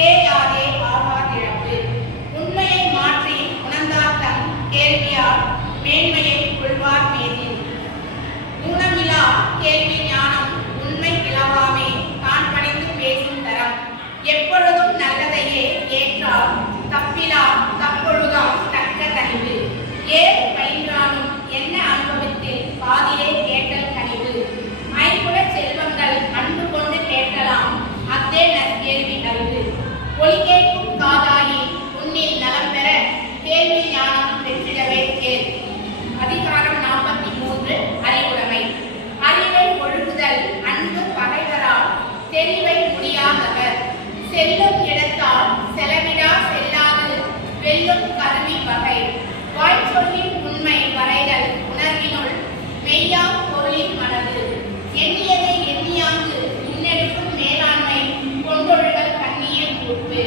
தேயாதே ஆகாதிழப்பு. உண்மையை மாற்றி உணர்ந்தார்த்தம் கேள்வியால் மேன்மையை கொள்வார் மேதில். ஊனமிலா கேள்வி ஞானம் உண்மை கிளவாமே தான் பணிந்து பேசும் தரம். எப்பொழுதும் நல்லதையே ஏற்றால் தப்பிலா தப்பொழுதாம் தக்க கனிவு. ஏறு பயின்றாலும் என்ன அனுபவித்து பாதியே கேட்டல் கனிவு. ஐம்புலச் செல்வங்கள் அன்பு கொண்டு கேட்கலாம் அத்தே நற்கேள்வி அறிவு. ஒலி கேட்கும் காதாயி உன்னில் நலம் பெற கேள்வி ஞானம் பெற்றிடவே கேள். அதிகாரம் 43 அறிவுடைமை. அறிவை ஒழுகுதல் அன்பு பகைவரால் தெளிவை முடியாதவர். செல்லும் இடத்தால் செலவிடா செல்லாது வெல்லும் கருவி வகை. வாய்ச்சொல்லின் உண்மை வரைதல் உணர்வினுள் மெய்யாம் பொருளின் மனது. எண்ணியதை எண்ணியாங்கு முன்னெடுக்கும் மேலாண்மை கொண்டொழுகல் கண்ணியில் கூர்ப்பு.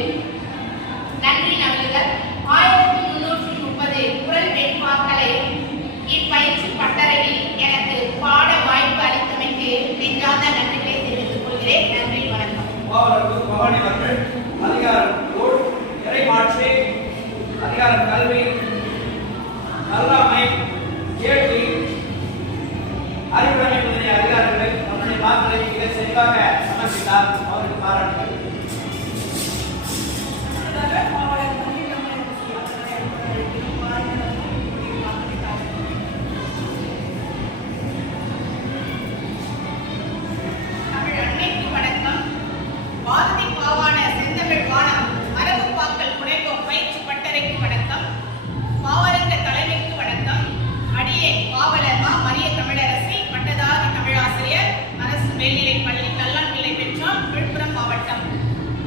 நன்றி நவில்கள். 1330 குரல் வெண்பாக்களை இப்பயிற்சி பட்டறையில் எனக்கு பாட வாய்ப்பு அளித்தமைக்கு நெஞ்சார்ந்த நன்றிகளை தெரிவித்துக் கொள்கிறேன். நன்றி, வணக்கம். அதிகாரம் இறைமாட்சி, அதிகாரம் கல்வி, நல்லாமை, கேள்வி, அறிவுடைமை முதலிய அதிகாரங்களை நம்முடைய மாக்களை மிக தெளிவாக சமர்ப்பித்தார். அவருக்கு பாராட்டுகள்.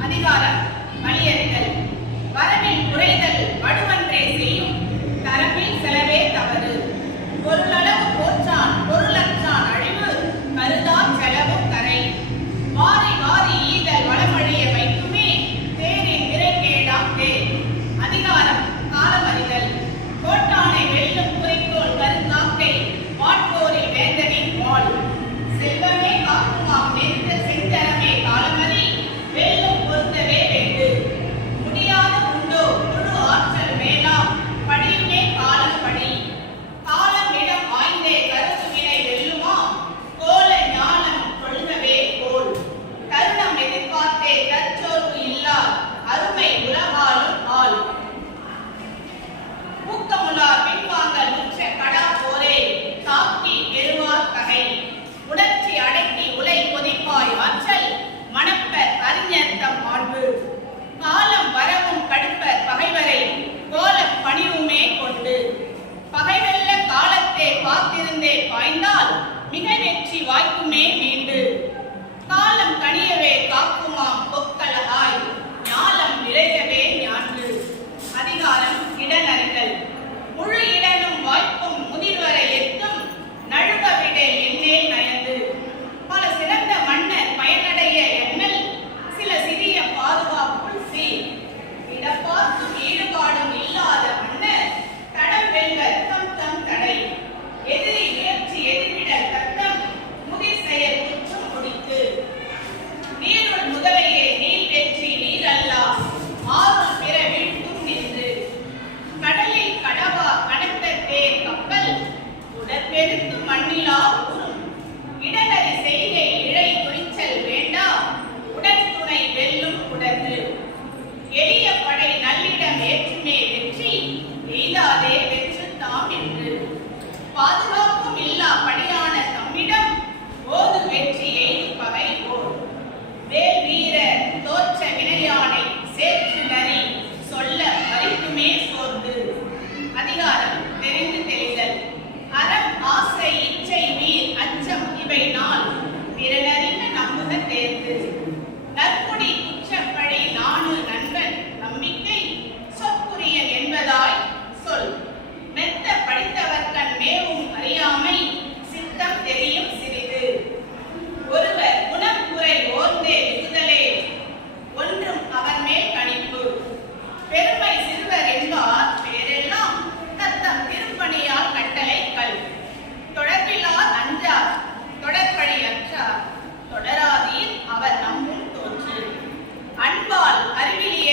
அதிகாரம் வலியறிதல். வரவில் குறைதல் வடுவன்றே செய்யும் தரப்பில் செலவே தவறு. பொருளளவு போற்றான் பொருளற்றான் அழிவு கருதா செலவு கரை. வாரி வாரி ஈதல் வளமழிய வைக்குமே தேரின் விரைகேடாம் தேர். அதிகாரம் காலமறிதல். கோட்டானை வெல்லும் குறிக்கோள் கருந்தாக்கை வாட்போரில் வேந்தனின் வாள். செல்வமே காக்குமாம் நெருந்த செந்தரமே காலமறி வெல்லும் பொருத்தவே வேண்டு. முடியாத உண்டோ முழு ஆற்றல் மேலாம் படியுமே காலம் படி. காலம் இடம் ஆய்ந்தே கருத்து வினை வெல்லுமா கோல ஞானம் கொள்கவே கோல். தருணம் எதிர்பார்த்தே தற்சோர்வு இல்லா அருமை உலகாலும் ஆள். ஊக்கமுலா பின்வாங்கல் உச்ச கடா போரே தாக்கி பெறுவார் ககை. உணர்ச்சி அடக்கி உலை கொதிப்பாய் ஆற்றல் மணப்பர் அறிஞர் தம் மாண்பு. காலம் வரவும் கடுப்பர் பகைவரை கோலப் பணிவுமே கொண்டு. பகைவெல்ல காலத்தே பார்த்திருந்தே பாய்ந்தால் மிக வெற்றி வாய்க்குமே மீண்டு. காலம் கனியவே காக்குமாம் பொக்கலகாய் ஞாலம் நிறையவே ஞான்று. அதிகாரம் இடனறிதல். முழு இடனும் வாய்ப்பும் முதிர்வரை எத்தும் நழுவவிட என்னே நயந்து. பல சிறந்த மன்னர் பயனடைய எண்ணல் சில சிறிய பாதுகாப்புள் சீர். இடப்பார்க்கும் ஈடுபாடும் இல்லாத மன்னர் தடம் வெல்வர் தம் தம் தடை. எதிரி முயற்சி எதிர்விட தத்தம் முதிர் செயல் குற்றம் முடித்து. நீருள் முதலையே நீர் வெற்றி நீரல்லா ஆறும் பிற வீழ்த்தும் நின்று. கடலில் கடவா கனத்த தேர் கப்பல் உடற்பெருத்து மண்ணிலா ஊரும். இடனறி செய்கை இழை துணிச்சல் வேண்டா உடற்துணை வெல்லும் உடற்று. எளிய படை நல்லிடம் ஏற்றுமே வெற்றி எய்தாதே வெற்று தாம் என்று. பாதுகாப்பு